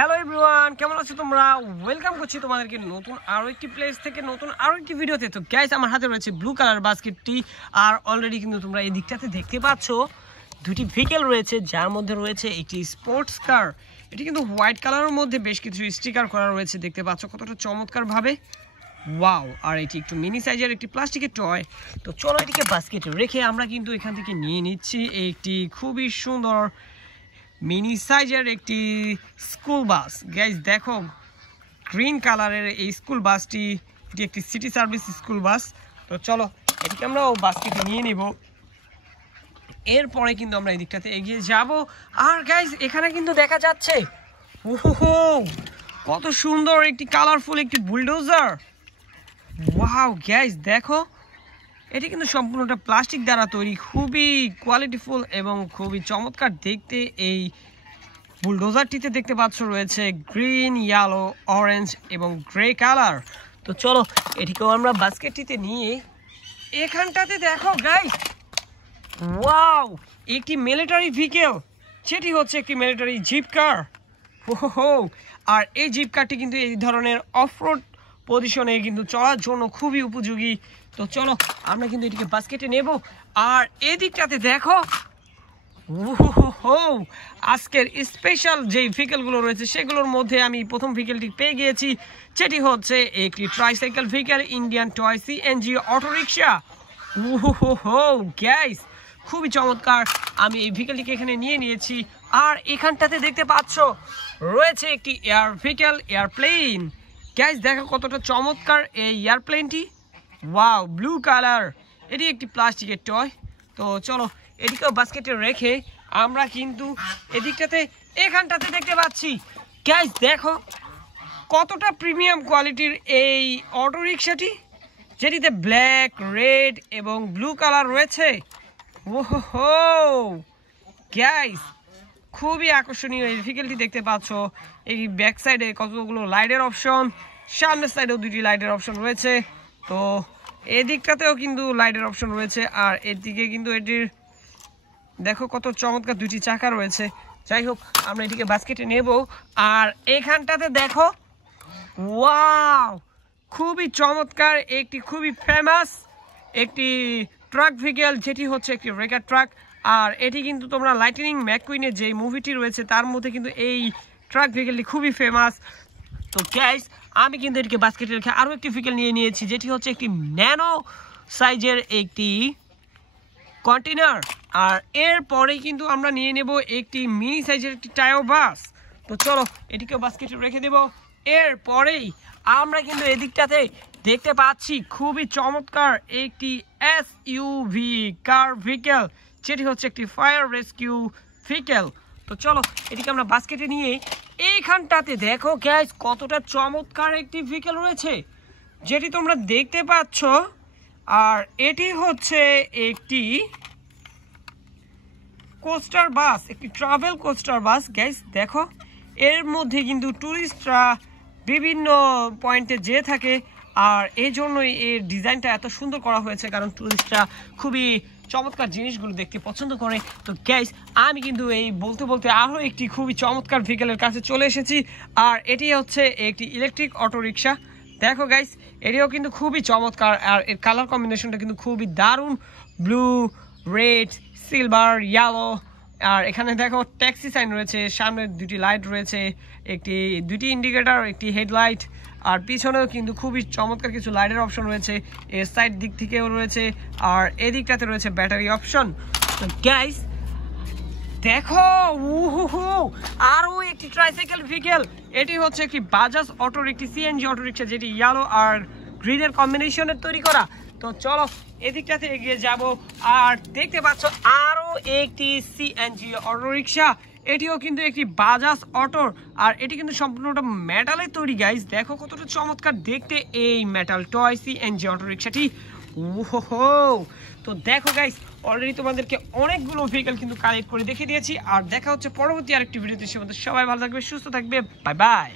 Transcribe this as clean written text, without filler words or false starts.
Hello everyone, কেমন আছো তোমরা? ওয়েলকাম করছি তোমাদেরকে নতুন আরও একটি প্লেস থেকে নতুন আরও একটি ভিডিওতে। তো গাইস, আমার হাতে রয়েছে ব্লু কালার বাস্কেটটি। আর অলরেডি কিন্তু তোমরা এই দিকটাতে দেখতে পাচ্ছ দুটি ভেহিকেল রয়েছে, যার মধ্যে রয়েছে একটি স্পোর্টস কার। এটি কিন্তু হোয়াইট কালারের মধ্যে বেশ কিছু স্টিকার করা রয়েছে, দেখতে পাচ্ছ কতটা চমৎকারভাবে। ওয়াও! আর এটি একটু মিনি সাইজের একটি প্লাস্টিকের টয়। তো চলো এটিকে বাস্কেটে রেখে আমরা কিন্তু এখান থেকে নিয়ে নিচ্ছি একটি খুবই সুন্দর মিনি সাইজের একটি স্কুল বাস। গাইস দেখো, গ্রিন কালারের এই স্কুল বাসটি, এটি একটি সিটি সার্ভিস স্কুল বাস। তো চলো এটিকে আমরা বাস্কেটে নিয়ে নিব, এরপরে কিন্তু আমরা এই দিকটাতে এগিয়ে যাব। আর গাইস, এখানে কিন্তু দেখা যাচ্ছে ওহো কত সুন্দর একটি কালারফুল একটি বুলডোজার। ওয়াও গাইস দেখো, এটি কিন্তু সম্পূর্ণটা প্লাস্টিক দ্বারা তৈরি, খুবই কোয়ালিটিফুল এবং খুবই চমৎকার দেখতে। এই বুলডোজারটিতে দেখতে পাচ্ছ রয়েছে গ্রিন, ইয়েলো, অরেঞ্জ এবং গ্রে কালার। তো চলো এটিকেও আমরা বাস্কেটটিতে নিয়ে এখানটাতে দেখো গাইস, ওয়াও! একটি মিলিটারি ভেহিকেল, সেটি হচ্ছে একটি মিলিটারি জিপ কার। ওহো! আর এই জিপ কারটি কিন্তু এই ধরনের অফরোড পজিশনে কিন্তু চলার জন্য খুবই উপযোগী। তো চলো আমরা কিন্তু এটিকে বাস্কেটে নেব। আর এই দিকটাতে দেখো, ওহো! আজকের স্পেশাল যেই ভেহিকেলগুলো রয়েছে সেগুলোর মধ্যে আমি প্রথম ভেহিকেলটি পেয়ে গিয়েছি, যেটি হচ্ছে একটি tricycle vehicle, Indian toy CNG autorickshaw. ওহো গাইস, খুবই চমৎকার। আমি এই ভেহিকেলটিকে এখানে নিয়ে নিয়েছি। আর এখানটাতে দেখতে পাচ্ছ রয়েছে একটি এয়ার ভেহিকেল, এয়ারপ্লেন। গাইস দেখো কতটা চমৎকার এই এয়ারপ্লেনটি। Wow, blue colour. এটি একটি প্লাস্টিকের টয়। তো চলো এটিকেও বাস্কেটে রেখে আমরা কিন্তু এদিকটাতে এখানটাতে দেখতে পাচ্ছি। গাইস দেখো কতটা প্রিমিয়াম কোয়ালিটির এই অটোরিকশাটি, যেটিতে ব্ল্যাক, রেড এবং ব্লু কালার রয়েছে। ওহো গাইস, খুবই আকর্ষণীয় এই ভেহিকেলটি দেখতে পাচ্ছ। এই ব্যাক সাইডে কতগুলো লাইটের অপশন, সামনের সাইডেও দুটি লাইটের অপশন রয়েছে। তো এদিকটাতেও কিন্তু লাইটের অপশন রয়েছে। আর এদিকে কিন্তু এটির দেখো কত চমৎকার দুটি চাকা রয়েছে। যাই হোক, আমরা এটিকে বাস্কেটে নেব। আর এখানটাতে দেখো, ওয়াও! খুবই চমৎকার একটি খুবই ফেমাস একটি ট্রাক ভেহিকেল, যেটি হচ্ছে একটি রেকার ট্রাক। আর এটি কিন্তু তোমরা লাইটনিং ম্যাককুইনের যে মুভিটি রয়েছে তার মধ্যে কিন্তু এই ট্রাক ভেহিকেলটি খুবই ফেমাস। তো গাইস, আমি কিন্তু এটিকে বাস্কেটে রেখে আরও একটি ভেহিকেল নিয়ে নিয়েছি, যেটি হচ্ছে একটি ন্যানো সাইজের একটি কন্টেনার। আর এরপরেই কিন্তু আমরা নিয়ে নেব একটি মিনি সাইজের একটি টায়ার বাস। তো চলো এটিকেও বাস্কেটে রেখে দেব। এরপরেই আমরা কিন্তু এদিকটাতে দেখতে পাচ্ছি খুবই চমৎকার একটি এসইউভি কার ভেহিকেল, যেটি হচ্ছে একটি ফায়ার রেস্কিউ ভেহিকেল। তো চলো এটিকে আমরা বাস্কেটে নিয়ে এইখানটাতে দেখো গাইস, কতটা চমৎকার একটি ভেহিকেল রয়েছে, যেটি তোমরা দেখতে পাচ্ছ। আর এটি হচ্ছে একটি কোস্টার বাস, একটি ট্রাভেল কোস্টার বাস। গাইস দেখো, এর মধ্যে কিন্তু ট্যুরিস্টরা বিভিন্ন পয়েন্টে যেয়ে থাকে। আর এই জন্যই এর ডিজাইনটা এত সুন্দর করা হয়েছে, কারণ ট্যুরিস্টরা খুবই চমৎকার জিনিসগুলো দেখতে পছন্দ করে। তো গাইস, আমি কিন্তু এই বলতে বলতে আরও একটি খুবই চমৎকার ভেহিকেলের কাছে চলে এসেছি। আর এটি হচ্ছে একটি ইলেকট্রিক অটোরিকশা। দেখো গাইস, এটিও কিন্তু খুবই চমৎকার। আর এর কালার কম্বিনেশনটা কিন্তু খুবই দারুণ, ব্লু, রেড, সিলভার, ইয়েলো। আর এখানে দেখো ট্যাক্সি সাইন রয়েছে, সামনে দুটি লাইট রয়েছে, দুটি ইন্ডিকেটর, একটি হেডলাইট। আর পিছনেও কিন্তু খুবই চমৎকার কিছু লাইটের অপশন রয়েছে, এর সাইড দিক থেকেও রয়েছে। আর এদিকটাতে রয়েছে ব্যাটারি অপশন। তো গাইস দেখো, উহু আরও একটি ট্রাইসাইকেল ভেহিকেল। এটি হচ্ছে একটি বাজাজ অটোর একটি সিএনজি অটোরিকশা, যেটি ইয়েলো আর গ্রিনের কম্বিনেশনের তৈরি করা। তো চলো এদিকটাতে এগিয়ে যাব। আর দেখতে পাচ্ছ আরও একটি সিএনজি অটোরিকশা, এটিও কিন্তু একটি বাজাজ অটোর। আর এটি কিন্তু সম্পূর্ণটা মেটালের তৈরি। গাইস দেখো কতটা চমৎকার দেখতে এই মেটাল টয় সিএনজি অটোরিকশাটি। ওহো! তো দেখো গাইস, অলরেডি তোমাদেরকে অনেকগুলো ভেহিকেল কিন্তু কালেক্ট করে দেখিয়ে দিয়েছি। আর দেখা হচ্ছে পরবর্তী আরেকটি ভিডিওতে। সে মধ্যে সবাই ভালো থাকবে, সুস্থ থাকবে। Bye bye.